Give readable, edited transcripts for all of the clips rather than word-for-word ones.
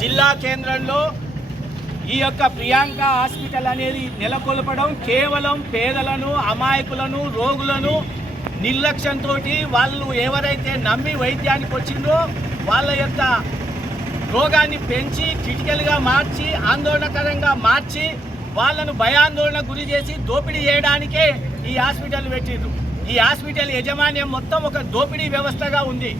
జిల్లా కేంద్రంలో ఈ యొక్క ప్రియాంక హాస్పిటల్ అనేది నెలకొల్పడం కేవలం పేదలను, అమాయకులను, రోగులను నిర్లక్ష్యంతో వాళ్ళు ఎవరైతే నమ్మి వైద్యానికి వచ్చిందో వాళ్ళ యొక్క రోగాన్ని పెంచి క్రిటికల్గా మార్చి ఆందోళనకరంగా మార్చి వాళ్ళను భయాందోళన గురి చేసి దోపిడీ చేయడానికే ఈ హాస్పిటల్ పెట్టిండ్రు. ఈ హాస్పిటల్ యాజమాన్యం మొత్తం ఒక దోపిడీ వ్యవస్థగా ఉంది.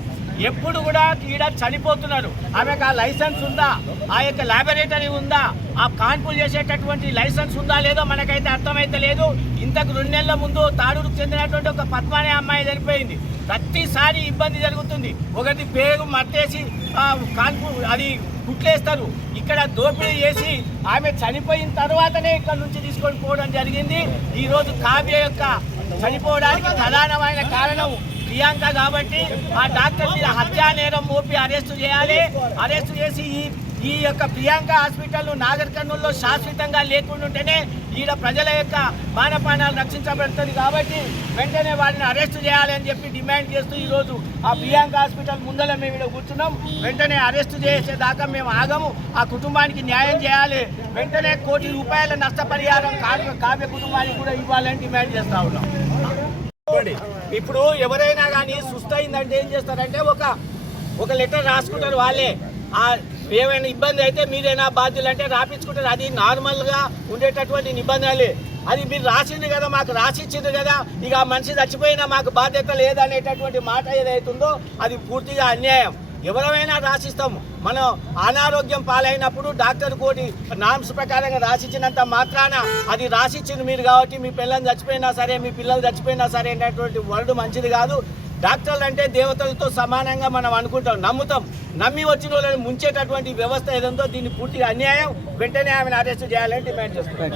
ఎప్పుడు కూడా ఈడ చనిపోతున్నారు. ఆమెకు ఆ లైసెన్స్ ఉందా, ఆ యొక్క ల్యాబొరేటరీ ఉందా, ఆ కాన్పులు చేసేటటువంటి లైసెన్స్ ఉందా లేదో మనకైతే అర్థమైతే లేదు. ఇంతకు 2 నెలల ముందు తాడూరుకు చెందినటువంటి ఒక పద్మానే అమ్మాయి చనిపోయింది. ప్రతిసారి ఇబ్బంది జరుగుతుంది. ఒకటి పేరు మట్టేసి కాన్పు అది కుట్లేస్తారు. ఇక్కడ దోపిడీ చేసి ఆమె చనిపోయిన తర్వాతనే ఇక్కడ నుంచి తీసుకొని పోవడం జరిగింది. ఈరోజు కావ్య యొక్క చనిపోవడానికి ప్రధానమైన కారణం ప్రియాంక కాబట్టి ఆ డాక్టర్ మీద హత్యా నేరం మోపి అరెస్టు చేయాలి. అరెస్టు చేసి ఈ యొక్క ప్రియాంక హాస్పిటల్ నాగర్ కర్నూలులో శాశ్వతంగా లేకుండా ఉంటేనే ఈడ ప్రజల యొక్క మానపానాలు రక్షించబడుతుంది. కాబట్టి వెంటనే వారిని అరెస్టు చేయాలని చెప్పి డిమాండ్ చేస్తూ ఈరోజు ఆ ప్రియాంక హాస్పిటల్ ముందర మేము ఇక్కడ కూర్చున్నాం. వెంటనే అరెస్టు చేసేదాకా మేము ఆగము. ఆ కుటుంబానికి న్యాయం చేయాలి. వెంటనే ₹1 కోటి నష్టపరిహారం కావ్య కుటుంబానికి కూడా ఇవ్వాలని డిమాండ్ చేస్తూ ఉన్నాం. ఇప్పుడు ఎవరైనా కానీ సుస్థయిందంటే ఏం చేస్తారంటే ఒక లెటర్ రాసుకుంటారు. వాళ్ళే ఏమైనా ఇబ్బంది అయితే మీరైనా బాధ్యులు అంటే రాపించుకుంటారు. అది నార్మల్గా ఉండేటటువంటి నిబంధనలే. అది మీరు రాసింది కదా, మాకు రాసిచ్చింది కదా, ఇక ఆ మనిషి చచ్చిపోయినా మాకు బాధ్యత లేదనేటటువంటి మాట ఏదైతుందో అది పూర్తిగా అన్యాయం. ఎవరైనా రాసిస్తాము. మనం అనారోగ్యం పాలైనప్పుడు డాక్టర్ కోటి నామ్స్ ప్రకారంగా రాసిచ్చినంత మాత్రాన అది రాసిచ్చింది మీరు కాబట్టి మీ పిల్లలు చచ్చిపోయినా సరే, మీ పిల్లలు చచ్చిపోయినా సరే అనేటువంటి వర్డ్ మంచిది కాదు. డాక్టర్లు అంటే దేవతలతో సమానంగా మనం అనుకుంటాం, నమ్ముతాం. నమ్మి వచ్చిన వాళ్ళని ముంచేటటువంటి వ్యవస్థ ఏదంతో దీన్ని పూర్తిగా అన్యాయం. వెంటనే ఆమెను అరెస్ట్ చేయాలని డిమాండ్ చేస్తున్నాం.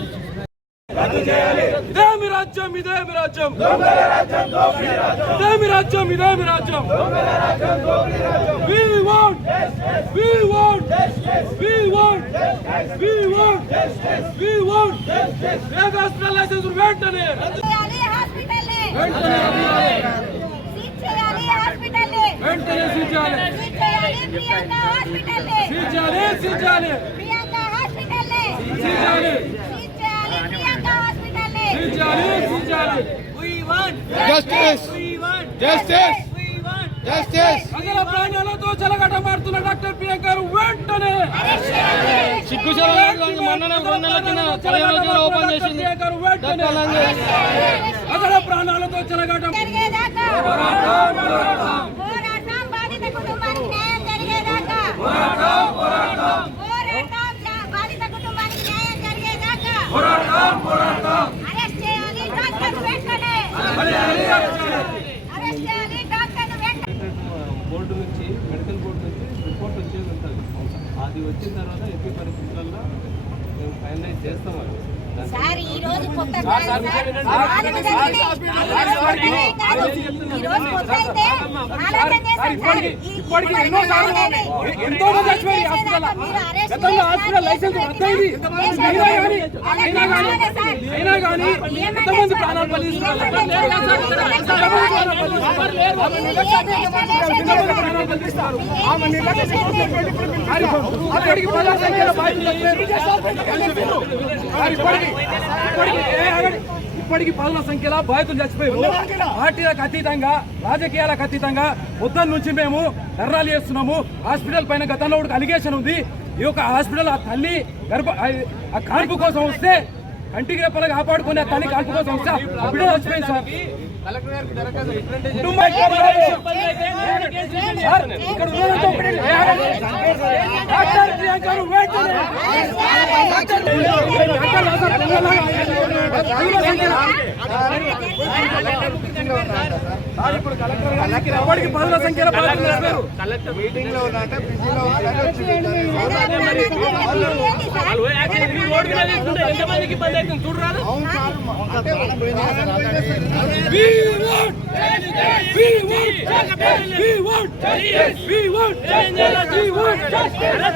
ఇదేమి రాజ్యం, ఇదేమి రాజ్యం, ఇదేమి రాజ్యం, ఇదేమి రాజ్యం. We want, we want, we want, we want, we want. Priyanka hospital licence వెంటనే వెంటనే సీజ్ చేయాలి. సీజ్ చేయాలి, సీజ్ చేయాలి, సీజ్ చేయాలి. ప్రజల ప్రాణాలతో చెలగటమాడుతున్న డాక్టర్ ప్రియాంక వెంటనే ప్రజల ప్రాణాలతో చెలగటం బోర్డు నుంచి మెడికల్ బోర్డు నుంచి రిపోర్ట్ వచ్చేది ఉంటుంది. అది వచ్చిన తర్వాత ఎట్టి పరిస్థితులలో మేము ఫైనలైజ్ చేస్తాం. ఎంతో మంది చచ్చిపోయి గతంలో హాస్పిటల్ లైసెన్స్ రద్దయింది. అయినా కానీ ఎంతమంది ప్రాణాలు బలిస్తారు. అక్కడికి ప్రజా సంఖ్యలో ఇప్పటికి పదుల సంఖ్యలో బాధితులు చచ్చిపోయారు. పార్టీలకు అతీతంగా, రాజకీయాలకు అతీతంగా పొద్దున్న నుంచి మేము ధర్నాలు చేస్తున్నాము. హాస్పిటల్ పైన గతంలో ఒక అలిగేషన్ ఉంది. ఈ యొక్క హాస్పిటల్ ఆ తల్లి ఆ కాన్పు కోసం వస్తే కంటికి రెప్పలా కాపాడుకునే తల్లి కలుపుకో సంస్థ బిడ్డ చచ్చిపోయింది సార్. కుటుంబ ఇక్కడ ఉన్నదంతా ఒకటే. డాక్టర్ ప్రియాంకను వెంటనే ఇప్పటికి పదుల సంఖ్యలో మీటింగ్ లో ఉన్నట్టు బిజీలో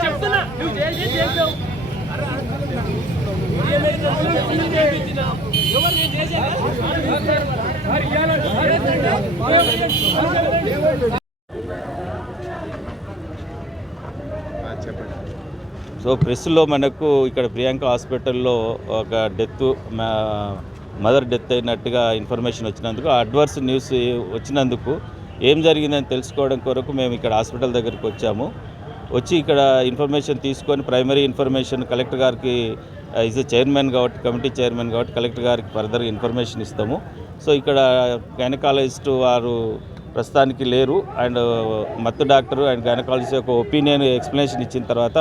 చెప్తున్నా సో ప్రెస్లో మనకు ఇక్కడ ప్రియాంక హాస్పిటల్లో ఒక మదర్ డెత్ అయినట్టుగా ఇన్ఫర్మేషన్ వచ్చినందుకు అడ్వర్స్ న్యూస్ వచ్చినందుకు ఏం జరిగిందని తెలుసుకోవడం కొరకు మేము ఇక్కడ హాస్పిటల్ దగ్గరికి వచ్చాము. వచ్చి ఇక్కడ ఇన్ఫర్మేషన్ తీసుకొని ప్రైమరీ ఇన్ఫర్మేషన్ కలెక్టర్ గారికి ఈజ్ చైర్మన్ కాబట్టి కమిటీ చైర్మన్ కాబట్టి కలెక్టర్ గారికి ఫర్దర్గా ఇన్ఫర్మేషన్ ఇస్తాము. సో ఇక్కడ గైనకాలజిస్ట్ వారు ప్రస్తుతానికి లేరు అండ్ మత్తు డాక్టర్ అండ్ గైనకాలజిస్ట్ యొక్క ఒపీనియన్ ఎక్స్ప్లెనేషన్ ఇచ్చిన తర్వాత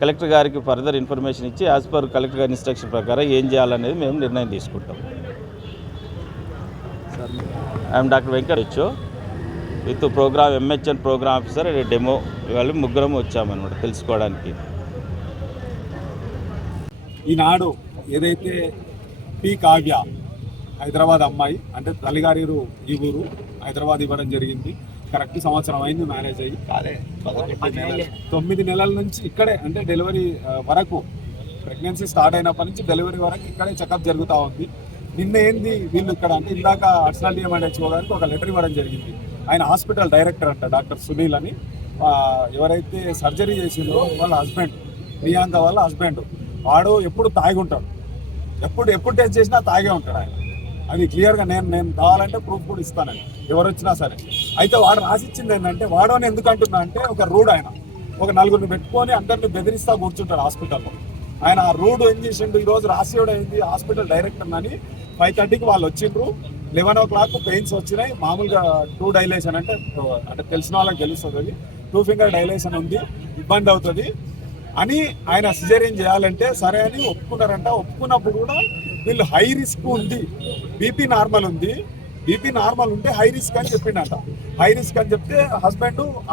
కలెక్టర్ గారికి ఫర్దర్ ఇన్ఫర్మేషన్ ఇచ్చి యాజ్ పర్ కలెక్టర్ గారి ఇన్స్ట్రక్షన్ ప్రకారం ఏం చేయాలనేది మేము నిర్ణయం తీసుకుంటాం. I'm doctor Venkatesh with programme MHN programme officer DEMO వాళ్ళు ముగ్గురం వచ్చామన్నమాట తెలుసుకోవడానికి. ఈనాడు ఏదైతే పి కావ్య హైదరాబాద్ అమ్మాయి అంటే తల్లిగారి ఈ ఊరు హైదరాబాద్ ఇవ్వడం జరిగింది. కరెక్ట్ సంవత్సరం అయింది మ్యారేజ్ అయ్యి. 9 నెలల నుంచి ఇక్కడే అంటే డెలివరీ వరకు ప్రెగ్నెన్సీ స్టార్ట్ అయినప్పటి నుంచి డెలివరీ వరకు ఇక్కడే చెకప్ జరుగుతూ ఉంది. నిన్న ఏంది వీళ్ళు ఇక్కడ అంటే ఇందాక అడిషనల్ డిఎంహెచ్ఓ గారికి ఒక లెటర్ ఇవ్వడం జరిగింది. ఆయన హాస్పిటల్ డైరెక్టర్ అంట డాక్టర్ సునీల్ అని. ఎవరైతే సర్జరీ చేసిందో వాళ్ళ హస్బెండ్ ప్రియాంక వాళ్ళ హస్బెండ్ వాడు ఎప్పుడు తాగి ఉంటాడు. ఎప్పుడు టెస్ట్ చేసినా తాగే ఉంటాడు ఆయన. అది క్లియర్గా నేను కావాలంటే ప్రూఫ్ కూడా ఇస్తానని ఎవరు వచ్చినా సరే. అయితే వాడు రాసిచ్చింది ఏంటంటే వాడు అని ఎందుకు అంటున్నా అంటే ఒక రూడ్ ఆయన ఒక 4గురిని పెట్టుకొని అందరిని బెదిరిస్తా కూర్చుంటాడు హాస్పిటల్లో. ఆయన ఆ రూడ్ ఏం చేసిండు ఈరోజు రాసియోడు అయింది హాస్పిటల్ డైరెక్టర్ అని 5:30కి వాళ్ళు వచ్చిండ్రు. 11 o'clock పెయిన్స్ వచ్చినాయి. మామూలుగా 2 డైలేషన్ అంటే తెలిసిన వాళ్ళకి తెలుస్తుంది. అది 2 finger డైలేషన్ ఉంది, ఇబ్బంది అవుతుంది అని ఆయన సిజేరియన్ చేయాలంటే సరే అని ఒప్పుకున్నారంట. ఒప్పుకున్నప్పుడు కూడా వీళ్ళు హై రిస్క్ ఉంది, బీపీ నార్మల్ ఉంది, బీపీ నార్మల్ ఉంటే హై రిస్క్ అని చెప్పిండట. హై రిస్క్ అని చెప్తే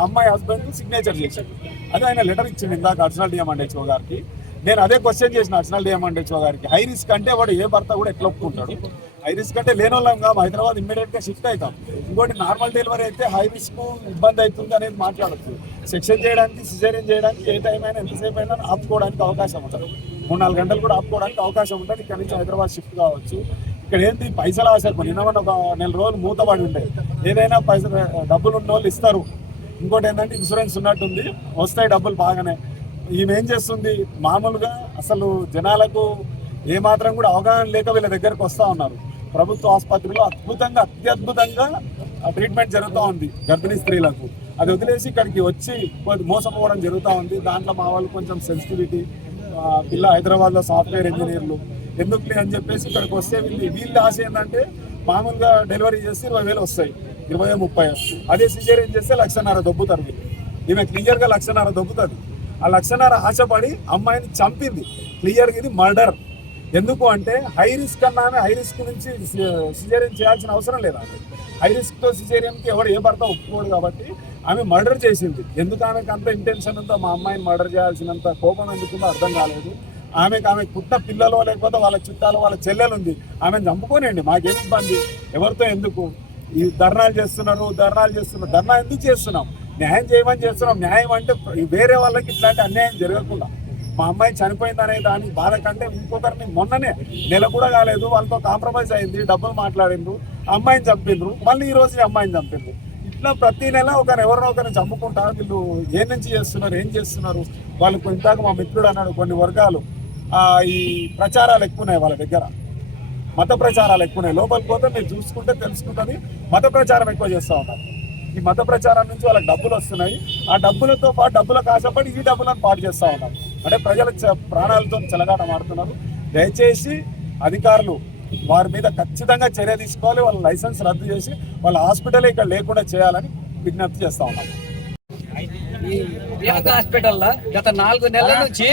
అమ్మాయి హస్బెండ్ సిగ్నేచర్ చేశాడు. అదే ఆయన లెటర్ ఇచ్చింది ఇందాక అడిషనల్ డిఎంహెచ్ఓ గారికి. నేను అదే క్వశ్చన్ చేసిన అడిషనల్ డిఎంహెచ్ఓ గారికి. హై రిస్క్ అంటే వాడు ఏ భర్త కూడా ఎట్లా ఒప్పుకుంటాడు? హై రిస్క్ అంటే లేని వాళ్ళం కాదు, హైదరాబాద్ ఇమ్మీడియట్గా షిఫ్ట్ అవుతాం. ఇంకోటి నార్మల్ డెలివరీ అయితే హై రిస్క్ ఇబ్బంది అవుతుంది అనేది మాట్లాడచ్చు. సెక్షన్ చేయడానికి సిజేరియన్ చేయడానికి ఏ టైం అయినా ఎంతసేపు అయినా ఆపుకోవడానికి అవకాశం ఉంటుంది. 3-4 గంటలు కూడా ఆపుకోవడానికి అవకాశం ఉంటుంది. ఇక్కడ నుంచి హైదరాబాద్ షిఫ్ట్ కావచ్చు. ఇక్కడ ఏంటి పైసలు ఆశకు నిన్న ఒక 1 నెల రోజులు మూతపడి ఉంటాయి. ఏదైనా పైసలు డబ్బులు ఉన్న వాళ్ళు ఇస్తారు. ఇంకోటి ఏంటంటే ఇన్సూరెన్స్ ఉన్నట్టుంది, వస్తాయి డబ్బులు బాగానే. ఈమె ఏం చేస్తుంది మామూలుగా అసలు జనాలకు ఏమాత్రం కూడా అవగాహన లేక వీళ్ళ దగ్గరకు వస్తూ ఉన్నారు. ప్రభుత్వ ఆసుపత్రిలో అత్యద్భుతంగా ట్రీట్మెంట్ జరుగుతూ ఉంది గర్భిణీ స్త్రీలకు. అది వదిలేసి ఇక్కడికి వచ్చి మోసపోవడం జరుగుతూ ఉంది. దాంట్లో మా వాళ్ళు కొంచెం సెన్సిటివిటీ పిల్ల హైదరాబాద్లో సాఫ్ట్వేర్ ఇంజనీర్లు ఎందుకులే అని చెప్పేసి ఇక్కడికి వస్తే వీళ్ళ ఆశ ఏంటంటే మామూలుగా డెలివరీ చేస్తే 20,000 వస్తాయి, 20-30. అదే సిజేరియన్ చేస్తే 1,50,000 దొబ్బుతారు వీళ్ళు. ఈమె క్లియర్గా 1,50,000 దొబ్బుతుంది. ఆ 1,50,000 ఆశపడి అమ్మాయిని చంపింది. క్లియర్గా ఇది మర్డర్. ఎందుకు అంటే హై రిస్క్ అన్నా హై రిస్క్ నుంచి సిజేరియన్ చేయాల్సిన అవసరం లేదా? హై రిస్క్తో సిజేరియన్కి ఎవరు ఏ భర్త ఒప్పుకోడు కాబట్టి ఆమె మర్డర్ చేసింది. ఎందుకు ఆమెకు అంత ఇంటెన్షన్ ఉందో మా అమ్మాయిని మర్డర్ చేయాల్సినంత కోపం ఎందుకుందో అర్థం కాలేదు. ఆమె పుట్ట పిల్లలో లేకపోతే వాళ్ళ చుట్టాలు వాళ్ళ చెల్లెలు ఉంది, ఆమెను చంపుకోనండి, మాకేం ఇబ్బంది, ఎవరితో ఎందుకు? ఈ ధర్నాలు చేస్తున్నారు. ధర్నా ఎందుకు చేస్తున్నాం? న్యాయం చేయమని చేస్తున్నాం. న్యాయం అంటే వేరే వాళ్ళకి ఇట్లాంటి అన్యాయం జరగకుండా. మా అమ్మాయి చనిపోయిందనే దానికి బాధ కంటే ఇంకొకరిని మొన్ననే నెల కూడా కాలేదు వాళ్ళతో కాంప్రమైజ్ అయింది, డబ్బులు మాట్లాడిండ్రు, అమ్మాయిని చంపిండ్రు, మళ్ళీ ఈ రోజు అమ్మాయిని చంపిండ్రు. ఇట్లా ప్రతి నెల ఎవరినో ఒకరిని చంపుకుంటారు. వీళ్ళు ఏం నుంచి చేస్తున్నారు, ఏం చేస్తున్నారు? వాళ్ళకు ఇంతాక మా మిత్రుడు అన్నాడు కొన్ని వర్గాలు ఈ ప్రచారాలు ఎక్కువ ఉన్నాయి వాళ్ళ దగ్గర, మత ప్రచారాలు ఎక్కువ ఉన్నాయి. లోపలికి పోతే మీరు చూసుకుంటే తెలుసుకుంటుంది, మత ప్రచారం ఎక్కువ చేస్తూ ఉంటారు. ఈ మత ప్రచారం నుంచి వాళ్ళకి డబ్బులు వస్తున్నాయి. ఆ డబ్బులతో పాటు డబ్బులకు ఆశపడి ఈ డబ్బులను పాటు చేస్తూ ఉన్నారు. అంటే ప్రజల ప్రాణాలతో చెలగాట మారుతున్నారు. దయచేసి అధికారులు వారి మీద ఖచ్చితంగా చర్య తీసుకోవాలి. వాళ్ళ లైసెన్స్ రద్దు చేసి వాళ్ళ హాస్పిటల్ ఇక్కడ లేకుండా చేయాలని విజ్ఞప్తి చేస్తా ఉన్నాం. ఈ ప్రియాంక హాస్పిటల్లో గత 4 నెలల నుంచి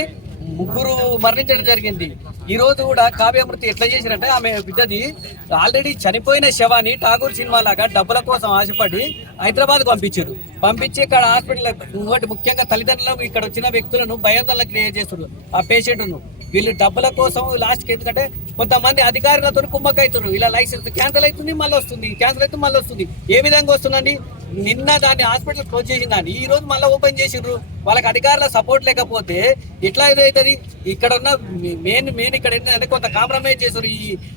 3 మరణించడం జరిగింది. ఈ రోజు కూడా కావ్యామృతి ఎట్లా చేసినట్టే ఆమె బిడ్డది ఆల్రెడీ చనిపోయిన శవాన్ని ఠాగూర్ సినిమా లాగా డబ్బుల కోసం ఆశపడి హైదరాబాద్ పంపించారు. పంపించి ఇక్కడ హాస్పిటల్ ఇంకోటి ముఖ్యంగా తల్లిదండ్రులకు ఇక్కడ వచ్చిన వ్యక్తులను భయాందోళన క్రియేట్ చేస్తున్నారు. ఆ పేషెంట్ను వీళ్ళు డబ్బుల కోసం లాస్ట్కి, ఎందుకంటే కొంతమంది అధికారులతో కుమ్మకైతున్నారు. ఇలా లైసెన్స్ క్యాన్సిల్ అవుతుంది మళ్ళీ వస్తుంది, క్యాన్సిల్ అవుతుంది మళ్ళీ వస్తుంది. ఏ విధంగా వస్తుందండి? నిన్న దాన్ని హాస్పిటల్ క్లోజ్ చేసిందని ఈ రోజు మళ్ళీ ఓపెన్ చేసిండ్రు. వాళ్ళకి అధికారుల సపోర్ట్ లేకపోతే ఎట్లా ఇదవుతుంది? ఇక్కడ ఉన్న మెయిన్ ఇక్కడ ఏంటంటే కొంత కాంప్రమైజ్ చేస్తారు.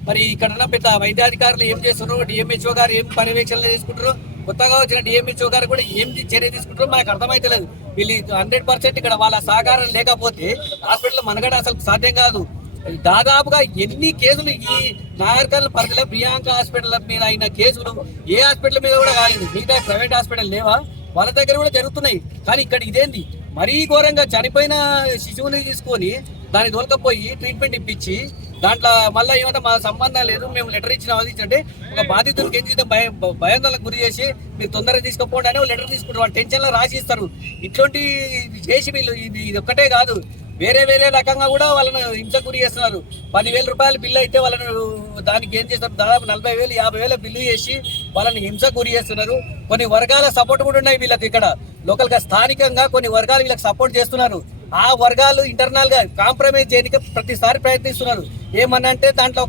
మరి ఇక్కడ ఉన్న పెద్ద వైద్యాధికారులు ఏం చేస్తున్నారు, డిఎంహెచ్ఓ గారు ఏం పర్యవేక్షణ చేసుకుంటారు, కొత్తగా వచ్చిన డిఎంహెచ్ఓ గారు కూడా ఏం చర్య తీసుకుంటారో మనకు అర్థమైతలేదు. వీళ్ళు 100% ఇక్కడ వాళ్ళ సహకారం లేకపోతే హాస్పిటల్ మనగడ అసలు సాధ్యం కాదు. దాదాపుగా ఎన్ని కేసులు ఈ నాగర్కర్నూల్ పరిధిలో ప్రియాంక హాస్పిటల్ మీద అయిన కేసులు ఏ హాస్పిటల్ మీద కూడా కాలేదు. మిగతా ప్రైవేట్ హాస్పిటల్ లేవా? వాళ్ళ దగ్గర కూడా జరుగుతున్నాయి. కానీ ఇక్కడ ఇదేంది మరీ ఘోరంగా చనిపోయిన శిశువుని తీసుకొని దాన్ని దొరకపోయి ట్రీట్మెంట్ ఇప్పించి దాంట్లో మళ్ళీ ఏమంటే మా సంబంధం లేదు, మేము లెటర్ ఇచ్చిన అది ఇచ్చినట్టే ఒక బాధితుడికి ఏం చేద్దాం భయాందోళనకు గురి చేసి మీరు తొందరగా తీసుకుపోండి అని లెటర్ తీసుకుంటారు. వాళ్ళు టెన్షన్లో రాసి ఇస్తారు. ఇట్లాంటి చేసి వీళ్ళు ఇది ఒక్కటే కాదు, వేరే రకంగా కూడా వాళ్ళను హింసకు గురి చేస్తున్నారు. 10,000 రూపాయల బిల్లు అయితే వాళ్ళను దానికి ఏం చేస్తారు, దాదాపు 40,000 50,000 బిల్లు చేసి వాళ్ళని హింసకు గురి చేస్తున్నారు. కొన్ని వర్గాల సపోర్ట్ కూడా ఉన్నాయి వీళ్ళకి. ఇక్కడ లోకల్ గా స్థానికంగా కొన్ని వర్గాలు వీళ్ళకి సపోర్ట్ చేస్తున్నారు. ఆ వర్గాలు ఇంటర్నల్ గా కాంప్రమైజ్ చేయడానికి ప్రతిసారి ప్రయత్నిస్తున్నారు. ఏమన్నంటే దాంట్లో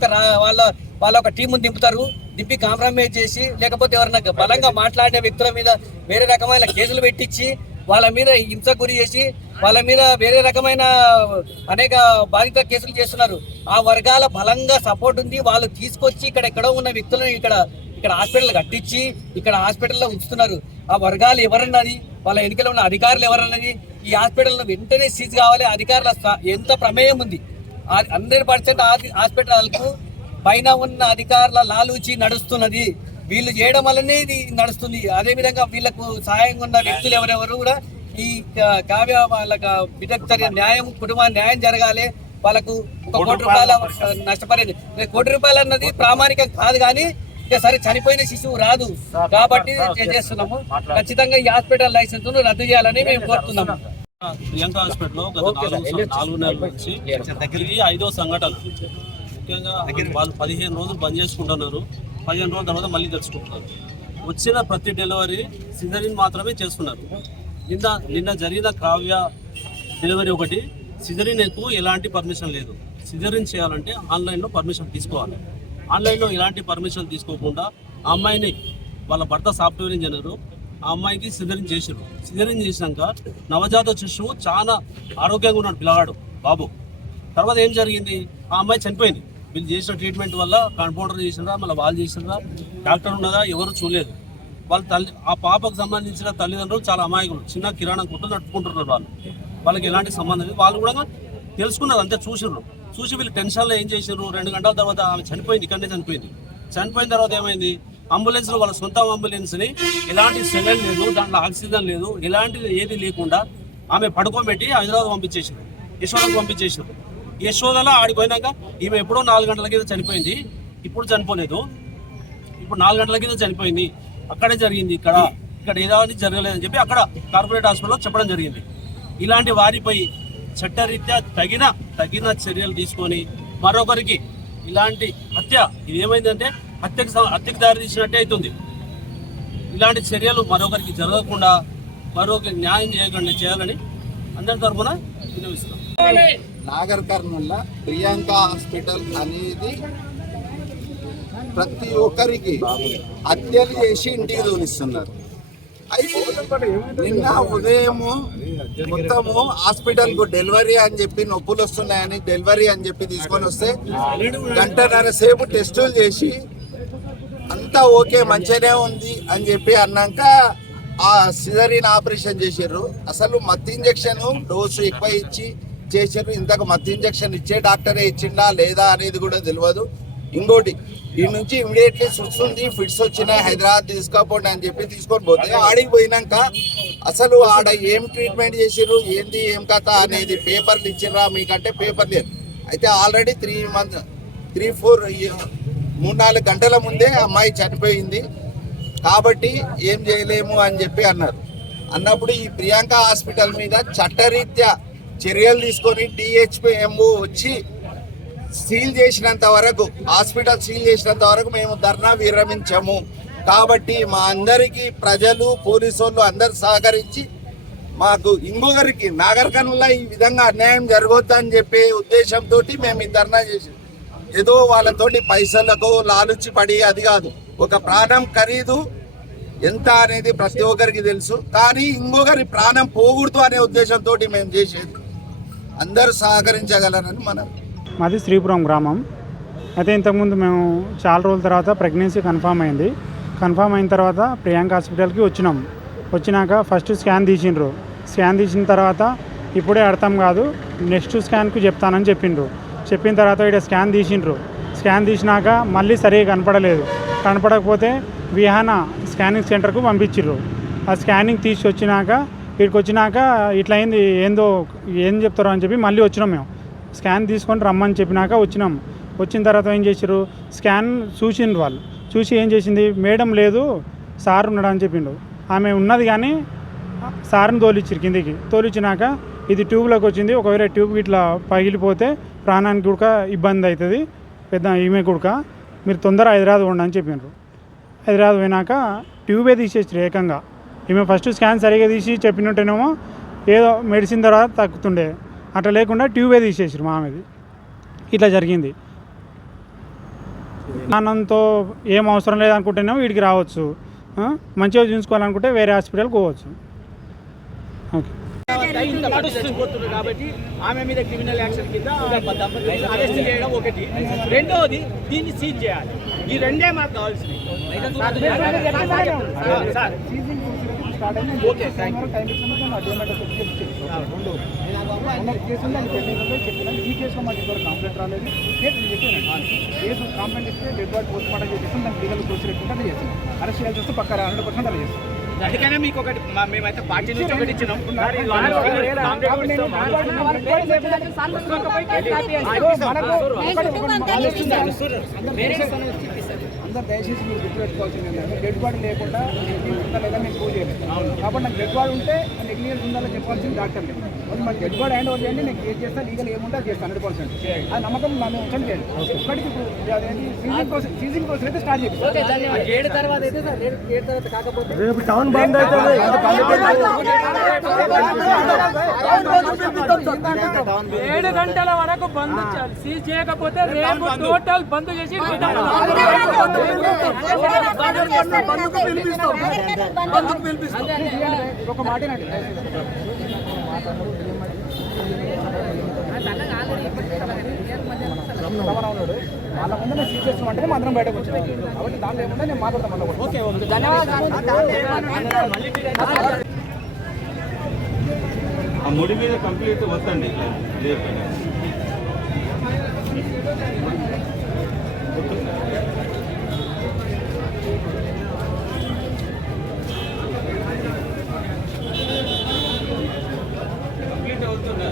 వాళ్ళ ఒక టీం దింపుతారు, దింపి కాంప్రమైజ్ చేసి లేకపోతే ఎవరైనా బలంగా మాట్లాడిన వ్యక్తుల మీద వేరే రకమైన కేసులు పెట్టించి వాళ్ళ మీద హింసకు గురి చేసి వాళ్ళ మీద వేరే రకమైన అనేక బాధిత కేసులు చేస్తున్నారు. ఆ వర్గాల బలంగా సపోర్ట్ ఉంది. వాళ్ళు తీసుకొచ్చి ఎక్కడో ఉన్న వ్యక్తులను ఇక్కడ హాస్పిటల్ కట్టించి ఇక్కడ హాస్పిటల్లో ఉంచుతున్నారు. ఆ వర్గాలు ఎవరన్నది, వాళ్ళ ఎన్నికలో ఉన్న అధికారులు ఎవరన్నది, ఈ హాస్పిటల్ను వెంటనే సీజ్ కావాలి. అధికారుల ఎంత ప్రమేయం ఉంది? 100% హాస్పిటల్కు పైన ఉన్న అధికారుల లాలూచి నడుస్తున్నది. వీళ్ళు చేయడం వల్లనే ఇది నడుస్తుంది. అదేవిధంగా వీళ్ళకు సహాయంగా ఉన్న వ్యక్తులు ఎవరెవరు కూడా ఈ కావ్య వాళ్ళకి బిడ్డకు న్యాయం, కుటుంబానికి న్యాయం జరగాలి. వాళ్ళకు 1 కోటి రూపాయల నష్టపరేది. 1 కోటి రూపాయలు అన్నది ప్రామాణికం కాదు, కానీ సరే చనిపోయిన శిశువు రాదు కాబట్టి చేస్తున్నాము. ఖచ్చితంగా ఈ హాస్పిటల్ లైసెన్స్ రద్దు చేయాలని మేము కోరుతున్నాము. ప్రియాంక హాస్పిటల్లో గత 4 నెలల నుంచి ఇది 5వ సంఘటన. ముఖ్యంగా వాళ్ళు 15 రోజులు బంద్ చేసుకుంటున్నారు. 15 రోజుల తర్వాత మళ్ళీ తెచ్చుకుంటున్నారు. వచ్చిన ప్రతి డెలివరీ సిజరీన్ మాత్రమే చేస్తున్నారు. నిన్న జరిగిన కావ్య డెలివరీ ఒకటి, సిజరీన్కు ఎలాంటి పర్మిషన్ లేదు. సిజరీన్ చేయాలంటే ఆన్లైన్లో పర్మిషన్ తీసుకోవాలి. ఆన్లైన్లో ఎలాంటి పర్మిషన్ తీసుకోకుండా ఆ అమ్మాయిని వాళ్ళ భర్త సాఫ్ట్వేర్ ఇంజనీరు, ఆ అమ్మాయికి సిజరీన్ చేసారు. సిజరీన్ చేసినాక నవజాత శిశువు చాలా ఆరోగ్యంగా ఉన్నాడు పిల్లగాడు బాబు. తర్వాత ఏం జరిగింది? ఆ అమ్మాయి చనిపోయింది. వీళ్ళు చేసిన ట్రీట్మెంట్ వల్ల కాంపౌండర్ చేసినరా, మళ్ళీ వాళ్ళు చేసినరా, డాక్టర్ ఉన్నదా ఎవరు చూడలేదు. వాళ్ళ ఆ పాపకు సంబంధించిన తల్లిదండ్రులు చాలా అమాయకులు. చిన్న కిరాణా కొట్టు నడుపుకుంటున్నారు. వాళ్ళకి ఎలాంటి సంబంధం లేదు. వాళ్ళు కూడా తెలుసుకున్నారు, అంతే చూసినారు. చూసి వీళ్ళు టెన్షన్లో ఏం చేసారు, 2 గంటల తర్వాత ఆమె చనిపోయింది. ఇక్కడనే చనిపోయింది. చనిపోయిన తర్వాత ఏమైంది, అంబులెన్స్లో వాళ్ళ సొంత అంబులెన్స్ని ఎలాంటి సెలైన్ లేదు, దాంట్లో ఆక్సిజన్ లేదు, ఎలాంటిది ఏది లేకుండా ఆమె పడుకోబెట్టి హైదరాబాద్ పంపించేసారు, యశోదకు పంపించేసారు. యశోదలో ఆడిపోయినాక ఈమె ఎప్పుడో 4 గంటల కింద చనిపోయింది. ఇప్పుడు చనిపోలేదు, ఇప్పుడు 4 గంటల కింద చనిపోయింది. అక్కడే జరిగింది, ఇక్కడ ఏதாவது జరగలేదని చెప్పి అక్కడ కార్పొరేట్ హాస్పిటల్లో చెప్పడం జరిగింది. ఇలాంటి వారిపై చట్టరీత్యా తగిన చర్యలు తీసుకొని మరొకరికి ఇలాంటి హత్య, ఇది ఏమైందంటే హత్యకు దారి తీసినట్టే అవుతుంది. ఇలాంటి చర్యలు మరొకరికి జరగకుండా మరొకరికి న్యాయం చేయాలని అందరి తరఫున విన్నవిస్తున్నాం. నాగర్ కర్నూల్ ప్రియాంక హాస్పిటల్ అనేది ప్రతి ఒక్కరికి హత్యలు చేసి ఇంటికి తోలిస్తున్నారు. అయితే నిన్న ఉదయము మొత్తము హాస్పిటల్ కు డెలివరీ అని చెప్పి నొప్పులు వస్తున్నాయని డెలివరీ అని చెప్పి తీసుకొని వస్తే 1.5 సేపు టెస్టులు చేసి అంతా ఓకే మంచిగానే ఉంది అని చెప్పి అన్నాక ఆ సిజరీన్ ఆపరేషన్ చేసారు. అసలు మత్తు ఇంజక్షన్ డోసు ఎక్కువ ఇచ్చి చేసారు. ఇంతకు మత్తు ఇంజక్షన్ ఇచ్చే డాక్టరే ఇచ్చిండా లేదా అనేది కూడా తెలియదు. ఇంకోటి, ఈ నుంచి ఇమీడియట్లీ వస్తుంది, ఫిట్స్ వచ్చినాయి, హైదరాబాద్ తీసుకోపోండి అని చెప్పి తీసుకొని పోతే ఆడికి పోయినాక అసలు ఆడ ఏం ట్రీట్మెంట్ చేసిర్రు, ఏంది ఏం కథ అనేది పేపర్లు ఇచ్చిర్రా మీకంటే పేపర్ లేదు. అయితే ఆల్రెడీ 3-4 గంటల ముందే అమ్మాయి చనిపోయింది కాబట్టి ఏం చేయలేము అని చెప్పి అన్నప్పుడు ఈ ప్రియాంక హాస్పిటల్ మీద చట్టరీత్యా చర్యలు తీసుకొని DHPMO వచ్చి సీల్ చేసినంత వరకు, హాస్పిటల్ సీల్ చేసినంత వరకు మేము ధర్నా విరమించాము. కాబట్టి మా అందరికీ ప్రజలు, పోలీసు వాళ్ళు అందరు సహకరించి మాకు ఇంకొకరికి నాగరికన్నులా ఈ విధంగా అన్యాయం జరగొద్దని చెప్పే ఉద్దేశంతో మేము ఈ ధర్నా చేసాం. ఏదో వాళ్ళతోటి పైసలకు లాలుచి పడి అది కాదు, ఒక ప్రాణం ఖరీదు ఎంత అనేది ప్రతి ఒక్కరికి తెలుసు. కానీ ఇంకొకరి ప్రాణం పోకూడదు అనే ఉద్దేశంతో మేము చేసేది. అందరూ సహకరించగలరని మనం. మాది శ్రీపురం గ్రామం. అయితే ఇంతకుముందు మేము చాలా రోజుల తర్వాత ప్రెగ్నెన్సీ కన్ఫామ్ అయింది. కన్ఫామ్ అయిన తర్వాత ప్రియాంక హాస్పిటల్కి వచ్చినాక ఫస్ట్ స్కాన్ తీసిండ్రు. స్కాన్ తీసిన తర్వాత ఇప్పుడే అర్థం కాదు, నెక్స్ట్ స్కాన్కు చెప్తానని చెప్పిన తర్వాత ఇక్కడ స్కాన్ తీసిండ్రు. స్కాన్ తీసినాక మళ్ళీ సరిగా కనపడకపోతే విహాన స్కానింగ్ సెంటర్కు పంపించిర్రు. ఆ స్కానింగ్ తీసి ఇక్కడికి వచ్చినాక ఇట్లా అయింది, ఏం చెప్తారో అని చెప్పి మళ్ళీ వచ్చినాం. మేము స్కాన్ తీసుకొని రమ్మని చెప్పినాక వచ్చిన తర్వాత ఏం చేసారు, స్కాన్ చూసిండ్రు. వాళ్ళు చూసి ఏం చేసింది, మేడం లేదు సార్ ఉన్నాడు అని చెప్పిండు. ఆమె ఉన్నది కానీ సార్ని తోలిచ్చారు తోలిచ్చినాక ఇది ట్యూబ్లోకి వచ్చింది, ఒకవేళ ట్యూబ్ ఇట్లా పగిలిపోతే ప్రాణానికి కూడా ఇబ్బంది అవుతుంది, పెద్ద ఈమె కూడా మీరు తొందర హైదరాబాద్ ఉండి అని చెప్పిండ్రు. హైదరాబాద్ పోయినాక ట్యూబే తీసేసారు ఏకంగా. ఈమె ఫస్ట్ స్కాన్ సరిగా తీసి చెప్పినట్టేనేమో ఏదో మెడిసిన్ ద్వారా తగ్గుతుండే, అట్లా లేకుండా ట్యూబే తీసేసారు మామది. ఇట్లా జరిగింది. ప్రాణంతో ఏం అవసరం లేదనుకుంటేనేమో వీడికి రావచ్చు, మంచిగా చూసుకోవాలనుకుంటే వేరే హాస్పిటల్కి పోవచ్చు. ఓకే. చచ్చిపోతున్నారు కాబట్టి ఆమె మీద క్రిమినల్ యాక్షన్ కింద అరెస్ట్ చేయడం ఒకటి. రెండవది దీన్ని సీజ్ చేయాలి. ఈ రెండే మాకు కావాల్సింది. ఓకే, థ్యాంక్ ఈ కేసులో మాకు ఇంతవరకు కంప్లైంట్ రాలేదు. కేసు కంప్లైంట్ ఇస్తే డెడ్ బాడీ పోస్ట్ మార్టం చేసేస్తాం, దానికి లీగల్ ప్రొసీజర్ ఎట్టుంటే చేస్తాం. అరెస్ట్ చేయాల్సి వస్తే పక్క 100% అలా చేస్తాం. అందుకనే మీకు ఒకటి మేమైతే పార్టీ నుంచి ఒకటి ఇచ్చినాం. అందరూ దయచేసి మీరు గుర్తుపెట్టుకోవాల్సింది ఏంటంటే డెడ్ బాడీ లేకుండా ఉందా లేదా నేను ప్రూవ్ చేయలేదు. కాబట్టి నాకు డెడ్ బాడీ ఉంటే నెగ్లిజెన్స్ ఉండాలో చెప్పాల్సింది డాక్టర్ లేదు. మాకు డెడ్ బాడీ హ్యాండ్ ఓవర్ చేయండి, నేను ఏది చేస్తాను లీగల్ ఏముంటే అది చేస్తాను 100%. ఆ నమ్మకం మేము ఉంచండి చేయండి. ఇప్పటికి అదేంటి సీజింగ్ ప్రాసెస్ అయితే స్టార్ట్ చేయండి. 7 తర్వాత అయితే సార్ 7 తర్వాత కాకపోతే రేపు టౌన్ బంద్ అవుతుంది. 7 గంటల వరకు బంద్ సీజ్ చేయకపోతే రేపు టోటల్ బంద్ చేసి ఒక మాటేనండి. వాళ్ళ ముందు నేను సీజ్ చేస్తామంటే మాత్రం బయటకు వచ్చాను. కాబట్టి దాంట్లో ఏముంటే నేను మాట్లాడతాను. ఓకే, ధన్యవాదాలు. ఆ ముడి మీద కంప్లీట్ వద్దండి. కంప్లీట్ అవుతుందా?